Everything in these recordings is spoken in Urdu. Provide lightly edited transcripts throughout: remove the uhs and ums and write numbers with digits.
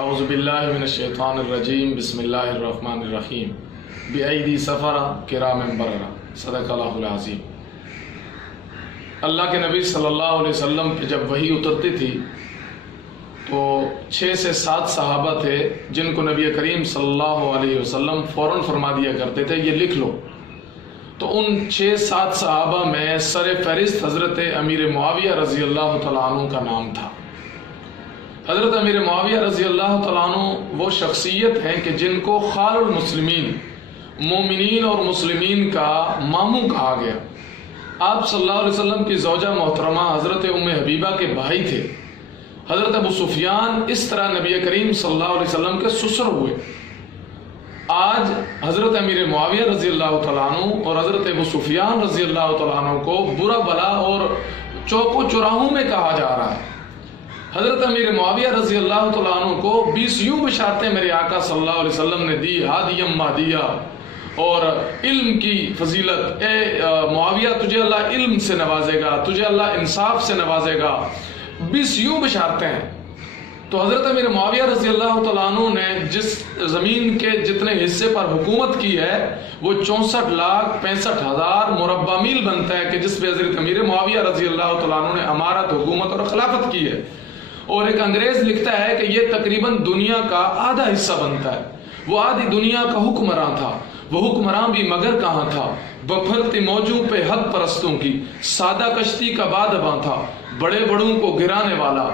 اعوذ باللہ من الشیطان الرجیم بسم اللہ الرحمن الرحیم بِأَيْدِي سَفَرَ كِرَامٍ بَرَرَ صدق اللہ العظیم۔ اللہ کے نبی صلی اللہ علیہ وسلم پہ جب وحی اترتی تھی تو 6 سے 7 صحابہ تھے جن کو نبی کریم صلی اللہ علیہ وسلم فوراً فرما دیا کرتے تھے یہ لکھ لو۔ تو ان 6-7 صحابہ میں سر فہرست حضرت امیر معاویہ رضی اللہ تعالیٰ عنہ کا نام تھا۔ حضرت امیر معاویہ رضی اللہ تعالیٰ عنہ وہ شخصیت ہیں کہ جن کو خال المسلمین، مومنین اور مسلمین کا ماموں کہا گیا۔ آپ صلی اللہ علیہ وسلم کی زوجہ محترمہ حضرت ام حبیبہ کے بھائی تھے۔ حضرت ابو سفیان اس طرح نبی کریم صلی اللہ علیہ وسلم کے سسر ہوئے۔ آج حضرت امیر معاویہ رضی اللہ تعالیٰ عنہ اور حضرت ابو سفیان رضی اللہ تعالیٰ عنہ کو برا بلا اور چوک و چراہوں میں کہا جا رہا ہے۔ حضرت امیر معاویہ رضی اللہ تعالیٰ عنہ کو 20 یوں بشارتیں میرے آقا صلی اللہ علیہ وسلم نے دی، ہادیم مہدیہ اور علم کی فضیلت، اے معاویہ تجھے اللہ علم سے نوازے گا، تجھے اللہ انصاف سے نوازے گا، 20 یوں بشارتیں ہیں۔ تو حضرت امیر معاویہ رضی اللہ تعالیٰ عنہ نے جس زمین کے جتنے حصے پر حکومت کی ہے وہ 64,65,000 مربع میل بنتا ہے کہ جس پہ حضرت امیر معاویہ رضی اللہ تعالیٰ عنہ نے امارت، حکومت اور خلافت کی ہے۔ اور ایک انگریز لکھتا ہے کہ یہ تقریباً دنیا کا آدھا حصہ بنتا ہے۔ وہ آدھی دنیا کا حکمراں تھا، وہ حکمراں بھی مگر کہاں تھا، بپھرتی موجوں پہ حق پرستوں کی سادہ کشتی کا بادباں تھا، بڑے بڑوں کو گرانے والا،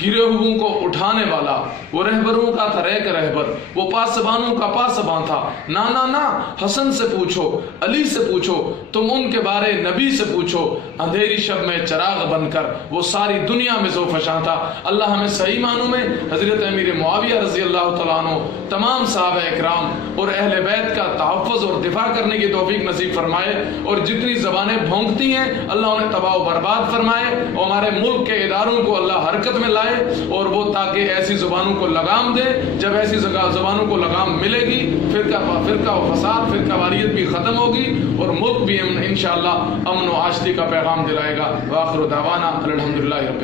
گرے ہوئوں کو اٹھانے والا، وہ رہبروں کا تھا ریک رہبر، وہ پاسبانوں کا پاسباں تھا۔ نا حسن سے پوچھو، علی سے پوچھو، تم ان کے بارے نبی سے پوچھو، اندھیری شب میں چراغ بن کر وہ ساری دنیا میں ذو فشاں تھا۔ اللہ ہمیں صحیح معنوں میں حضرت امیر معاویہ رضی اللہ تعالیٰ عنہ، تمام صحابہ اکرام اور اہل بیت کا تحفظ اور دفاع کرنے کی توفیق نصیب فرمائے، اور جتنی زبانیں بھونکتی ہیں اللہ انہیں تباہ و برباد فرمائے، اور ہمارے ملک کے اداروں کو اللہ حرکت میں لائے، اور وہ تاکہ ایسی زبانوں کو لگام دے۔ جب ایسی زبانوں کو لگام ملے گی فرقہ و فساد، فرقہ واریت بھی ختم ہوگی اور ملک بھی انشاءاللہ امن و آشتی کا پیغام دلائے گا۔ وآخر دعوانا الحمدللہ رب